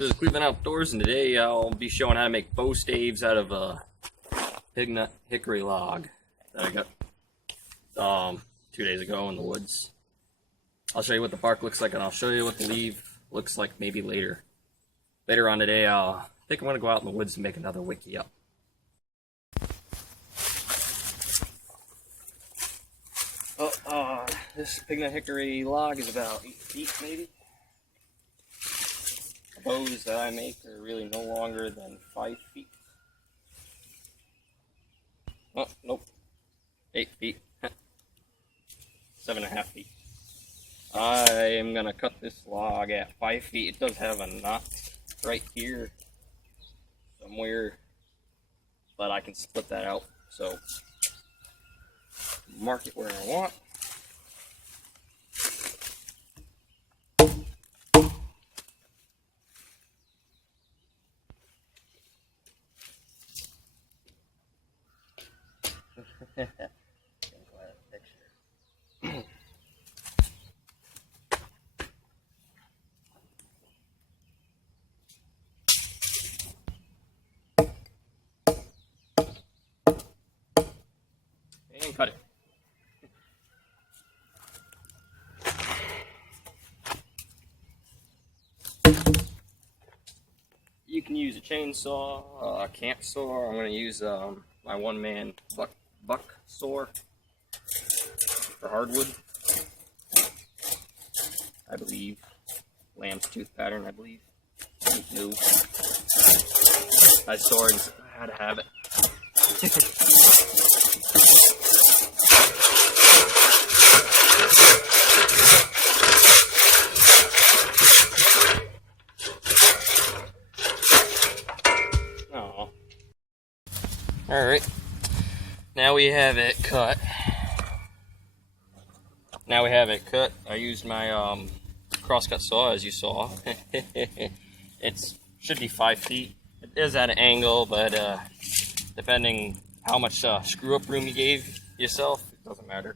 This is Cleveland Outdoors, and today I'll be showing how to make bow staves out of a pignut hickory log that I got 2 days ago in the woods. I'll show you what the bark looks like, and I'll show you what the leaf looks like maybe later. Later on today, I think I'm going to go out in the woods and make another wiki up. This pignut hickory log is about 8 feet maybe. The bows that I make are really no longer than 5 feet. Oh, nope. 8 feet. 7.5 feet. I am going to cut this log at 5 feet. It does have a knot right here somewhere, but I can split that out. So, mark it where I want. And cut it. You can use a chainsaw, a camp saw. I'm going to use my one-man buck saw for hardwood. I believe lamb's tooth pattern. I believe. No, I saw it. I had to have it. Alright, now we have it cut. I used my crosscut saw, as you saw. It should be 5 feet. It is at an angle, but depending how much screw up room you gave yourself, it doesn't matter.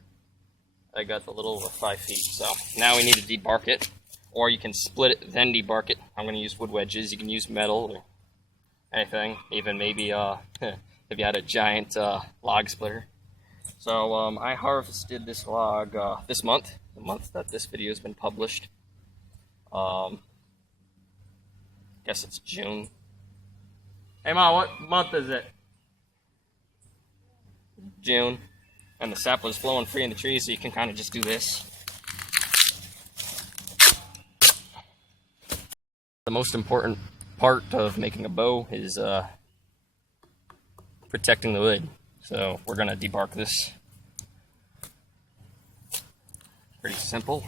I got a little over 5 feet, so now we need to debark it. Or you can split it, then debark it. I'm going to use wood wedges. You can use metal or anything, even maybe if you had a giant log splitter. So I harvested this log this month, the month that this video has been published. Guess it's June. Hey Ma, what month is it? June. And the sap was flowing free in the trees, so you can kind of just do this. The most important part of making a bow is protecting the wood. So we're going to debark this. Pretty simple.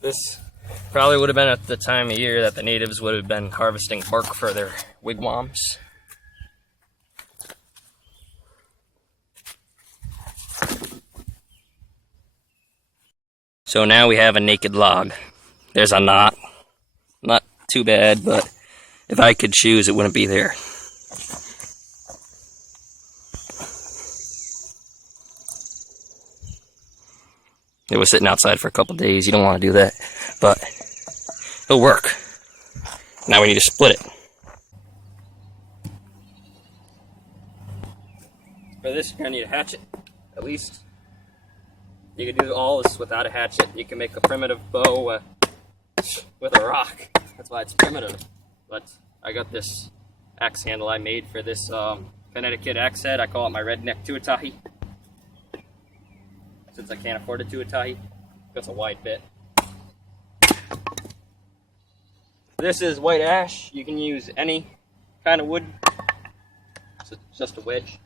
This probably would have been at the time of year that the natives would have been harvesting bark for their wigwams. So now we have a naked log. There's a knot. Not too bad, but if I could choose, it wouldn't be there. It was sitting outside for a couple days. You don't want to do that, but it'll work. Now we need to split it. For this, you're going to need a hatchet, at least. You can do all this without a hatchet. You can make a primitive bow with a rock. That's why it's primitive. But I got this axe handle I made for this Connecticut axe head. I call it my redneck tuatahi, since I can't afford a tuatahi. That's a wide bit. This is white ash. You can use any kind of wood. It's just a wedge.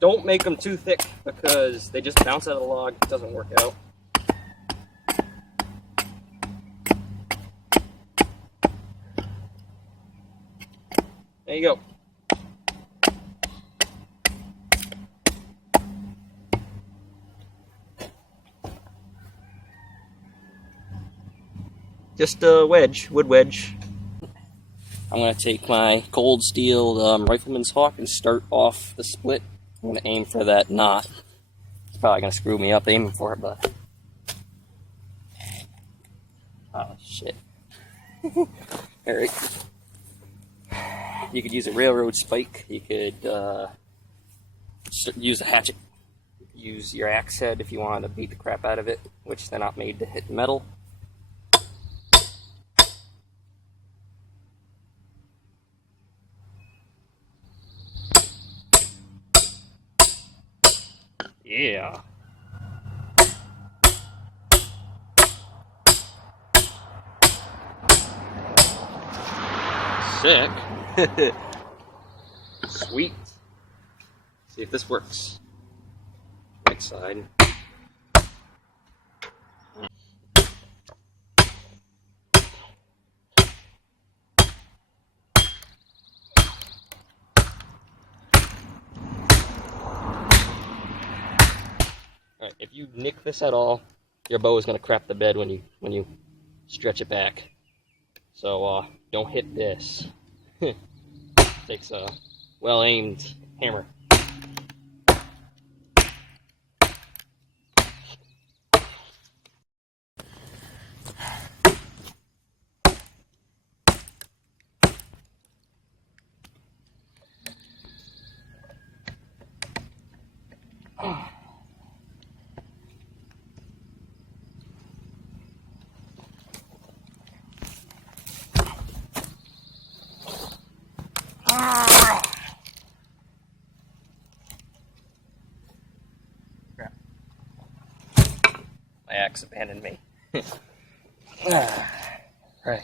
Don't make them too thick because they just bounce out of the log. It doesn't work out. There you go. Just a wedge, wood wedge. I'm going to take my cold steel rifleman's hawk and start off the split. I'm going to aim for that knot. It's probably going to screw me up aiming for it, but... Oh, shit. Alright. You could use a railroad spike. You could use a hatchet. Use your axe head if you wanted to beat the crap out of it, which they're not made to hit metal. Yeah. Sick. Sweet. See if this works. Right side. Alright, if you nick this at all, your bow is going to crap the bed when you stretch it back. So don't hit this. Takes a well-aimed hammer. Crap. My axe abandoned me. Right.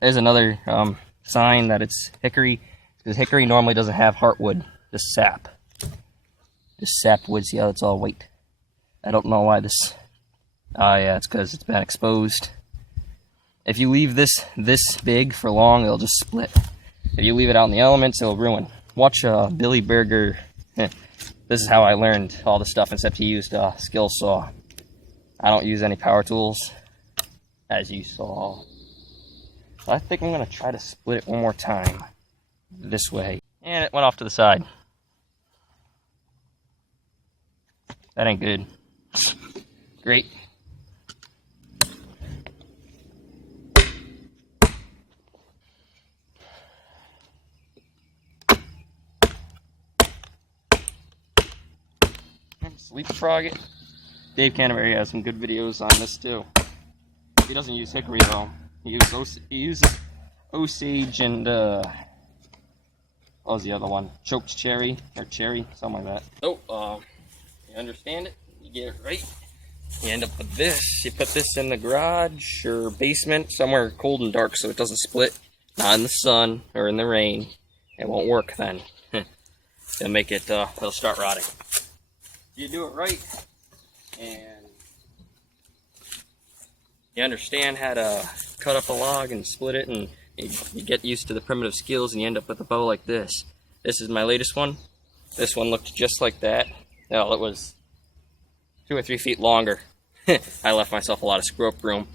There's another sign that it's hickory, because hickory normally doesn't have heartwood, just sap. Just sap wood, see how it's all white. I don't know why this... Oh yeah, it's because it's been exposed. If you leave this big for long, it'll just split. If you leave it out in the elements, it'll ruin. Watch Billy Berger. This is how I learned all the stuff, except he used a skill saw. I don't use any power tools, as you saw. I think I'm going to try to split it one more time. This way. And it went off to the side. That ain't good. Great. Leapfrog it. Dave Canterbury has some good videos on this too. He doesn't use hickory though. He uses Osage and what was the other one? Choked cherry or cherry, something like that. Oh, you understand it? You get it right. You end up with this. You put this in the garage or basement, somewhere cold and dark, so it doesn't split. Not in the sun or in the rain. It won't work then. It'll make it. It'll start rotting. You do it right, and you understand how to cut up a log and split it, and you get used to the primitive skills, and you end up with a bow like this. This is my latest one. This one looked just like that. Well, it was 2 or 3 feet longer. I left myself a lot of screw-up room,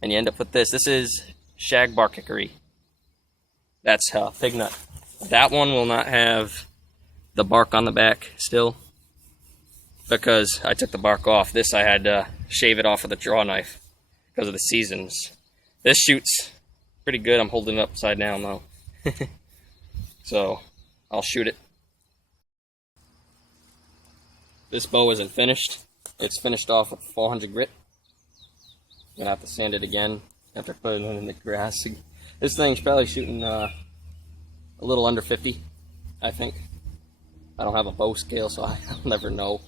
and you end up with this. This is shagbark hickory. That's pig nut. That one will not have the bark on the back still, because I took the bark off. This I had to shave it off with a draw knife because of the seasons. This shoots pretty good. I'm holding it upside down though. So I'll shoot it. This bow isn't finished. It's finished off with 400 grit. I'm gonna have to sand it again after putting it in the grass. This thing's probably shooting a little under 50, I think. I don't have a bow scale, so I'll never know.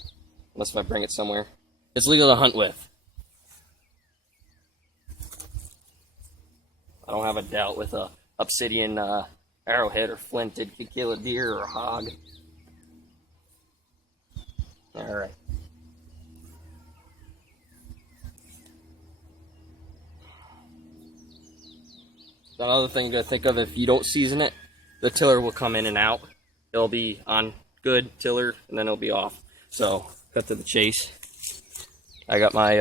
Unless if I bring it somewhere. It's legal to hunt with. I don't have a doubt with a obsidian arrowhead or flint it could kill a deer or a hog. Alright. Another thing to think of, if you don't season it, the tiller will come in and out. It'll be on good tiller, and then it'll be off. So, cut to the chase. I got my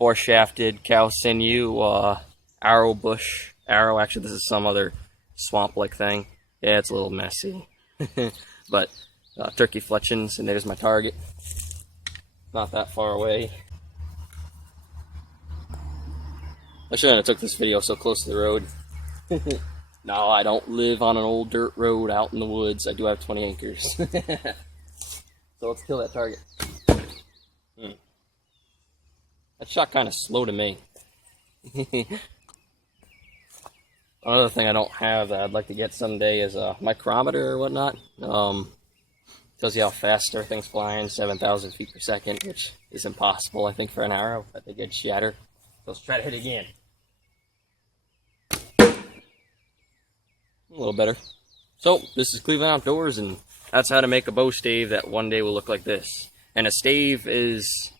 4-shafted cow sinew arrow bush arrow. Actually, this is some other swamp-like thing. Yeah, it's a little messy. But turkey fletchings, and there's my target. Not that far away. I shouldn't have took this video so close to the road. No, I don't live on an old dirt road out in the woods. I do have 20 acres. So let's kill that target. That shot kind of slow to me. Another thing I don't have that I'd like to get someday is a micrometer or whatnot. Tells you how fast everything's flying, 7,000 feet per second, which is impossible, I think, for an arrow. I think it'd shatter. So let's try to hit again. A little better. So, this is Cleveland Outdoors, and that's how to make a bow stave that one day will look like this. And a stave is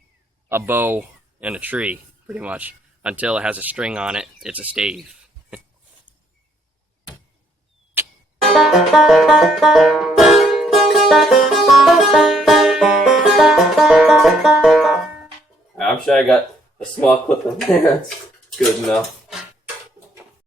a bow in a tree, pretty much. Until it has a string on it, it's a stave. I'm sure I got a small clip in there. That's good enough.